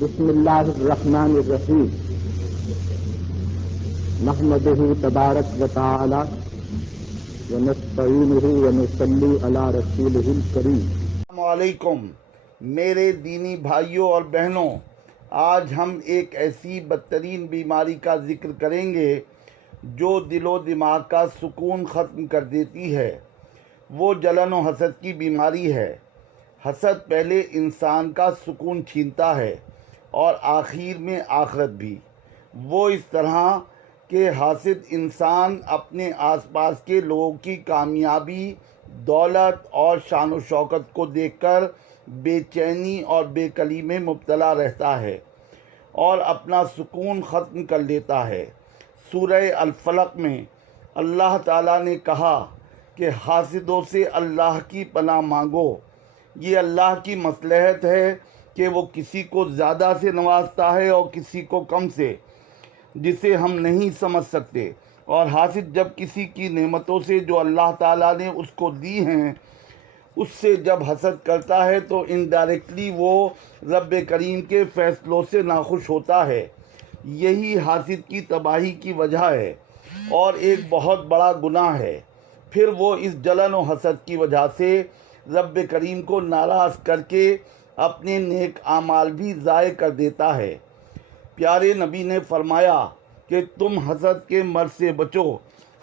بسم اللہ الرحمن الرحیم نحمده تبارک و تعالی ونستعینہ ونصلی علی رسولہ الکریم۔ السلام علیکم میرے دینی بھائیوں اور بہنوں، آج ہم ایک ایسی بدترین بیماری کا ذکر کریں گے جو دل و دماغ کا سکون ختم کر دیتی ہے۔ وہ جلن و حسد کی بیماری ہے۔ حسد پہلے انسان کا سکون چھینتا ہے اور آخر میں آخرت بھی۔ وہ اس طرح کہ حاسد انسان اپنے آس پاس کے لوگوں کی کامیابی، دولت اور شان و شوکت کو دیکھ کر بے چینی اور بے کلی میں مبتلا رہتا ہے اور اپنا سکون ختم کر لیتا ہے۔ سورہ الفلق میں اللہ تعالیٰ نے کہا کہ حاسدوں سے اللہ کی پناہ مانگو۔ یہ اللہ کی مصلحت ہے کہ وہ کسی کو زیادہ سے نوازتا ہے اور کسی کو کم سے، جسے ہم نہیں سمجھ سکتے۔ اور حاسد جب کسی کی نعمتوں سے جو اللہ تعالیٰ نے اس کو دی ہیں اس سے جب حسد کرتا ہے تو انڈائریکٹلی وہ رب کریم کے فیصلوں سے ناخوش ہوتا ہے۔ یہی حاسد کی تباہی کی وجہ ہے اور ایک بہت بڑا گناہ ہے۔ پھر وہ اس جلن و حسد کی وجہ سے رب کریم کو ناراض کر کے اپنے نیک اعمال بھی ضائع کر دیتا ہے۔ پیارے نبی نے فرمایا کہ تم حسد کے مرض سے بچو۔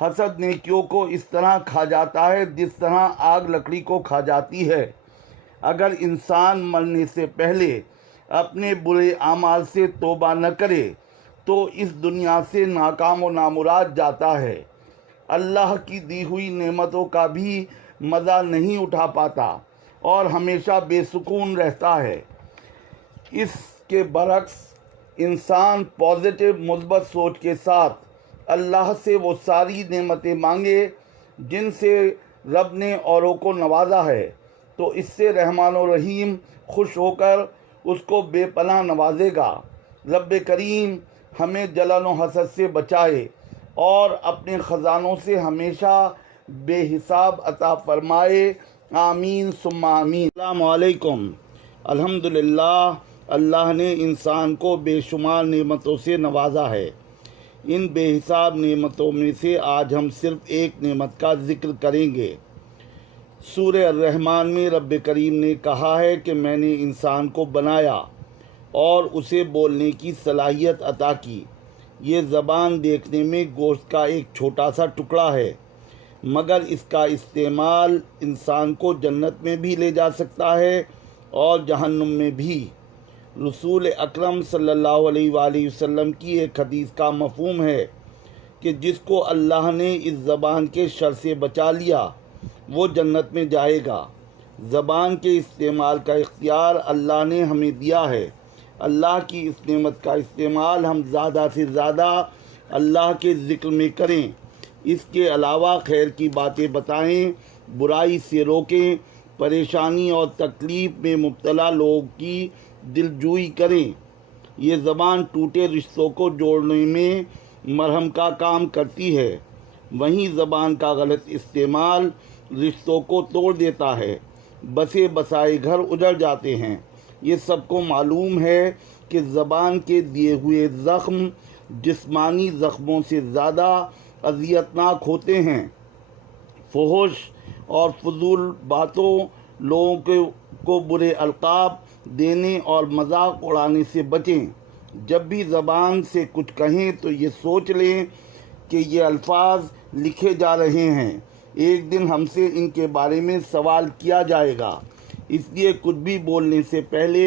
حسد نیکیوں کو اس طرح کھا جاتا ہے جس طرح آگ لکڑی کو کھا جاتی ہے۔ اگر انسان مرنے سے پہلے اپنے برے اعمال سے توبہ نہ کرے تو اس دنیا سے ناکام و نامراد جاتا ہے، اللہ کی دی ہوئی نعمتوں کا بھی مزہ نہیں اٹھا پاتا اور ہمیشہ بے سکون رہتا ہے۔ اس کے برعکس انسان پازیٹیو مثبت سوچ کے ساتھ اللہ سے وہ ساری نعمتیں مانگے جن سے رب نے اوروں کو نوازا ہے تو اس سے رحمان و رحیم خوش ہو کر اس کو بے پناہ نوازے گا۔ رب کریم ہمیں جلن و حسد سے بچائے اور اپنے خزانوں سے ہمیشہ بے حساب عطا فرمائے، آمین ثم آمین۔ السلام علیکم۔ الحمدللہ اللہ نے انسان کو بے شمار نعمتوں سے نوازا ہے۔ ان بے حساب نعمتوں میں سے آج ہم صرف ایک نعمت کا ذکر کریں گے۔ سورہ الرحمن میں رب کریم نے کہا ہے کہ میں نے انسان کو بنایا اور اسے بولنے کی صلاحیت عطا کی۔ یہ زبان دیکھنے میں گوشت کا ایک چھوٹا سا ٹکڑا ہے، مگر اس کا استعمال انسان کو جنت میں بھی لے جا سکتا ہے اور جہنم میں بھی۔ رسول اکرم صلی اللہ علیہ وآلہ وسلم کی ایک حدیث کا مفہوم ہے کہ جس کو اللہ نے اس زبان کے شر سے بچا لیا وہ جنت میں جائے گا۔ زبان کے استعمال کا اختیار اللہ نے ہمیں دیا ہے۔ اللہ کی اس نعمت کا استعمال ہم زیادہ سے زیادہ اللہ کے ذکر میں کریں، اس کے علاوہ خیر کی باتیں بتائیں، برائی سے روکیں، پریشانی اور تکلیف میں مبتلا لوگوں کی دلجوئی کریں۔ یہ زبان ٹوٹے رشتوں کو جوڑنے میں مرہم کا کام کرتی ہے، وہیں زبان کا غلط استعمال رشتوں کو توڑ دیتا ہے، بسے بسائے گھر اجڑ جاتے ہیں۔ یہ سب کو معلوم ہے کہ زبان کے دیے ہوئے زخم جسمانی زخموں سے زیادہ اذیتناک ہوتے ہیں۔ فحش اور فضول باتوں، لوگوں کو برے القاب دینے اور مذاق اڑانے سے بچیں۔ جب بھی زبان سے کچھ کہیں تو یہ سوچ لیں کہ یہ الفاظ لکھے جا رہے ہیں، ایک دن ہم سے ان کے بارے میں سوال کیا جائے گا، اس لیے کچھ بھی بولنے سے پہلے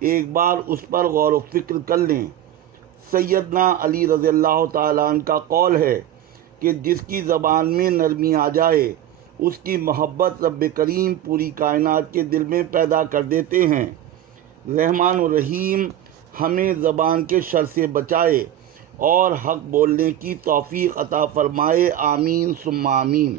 ایک بار اس پر غور و فکر کر لیں۔ سیدنا علی رضی اللہ تعالیٰ عنہ کا قول ہے کہ جس کی زبان میں نرمی آ جائے اس کی محبت رب کریم پوری کائنات کے دل میں پیدا کر دیتے ہیں۔ رحمان و رحیم ہمیں زبان کے شر سے بچائے اور حق بولنے کی توفیق عطا فرمائے، آمین ثم آمین۔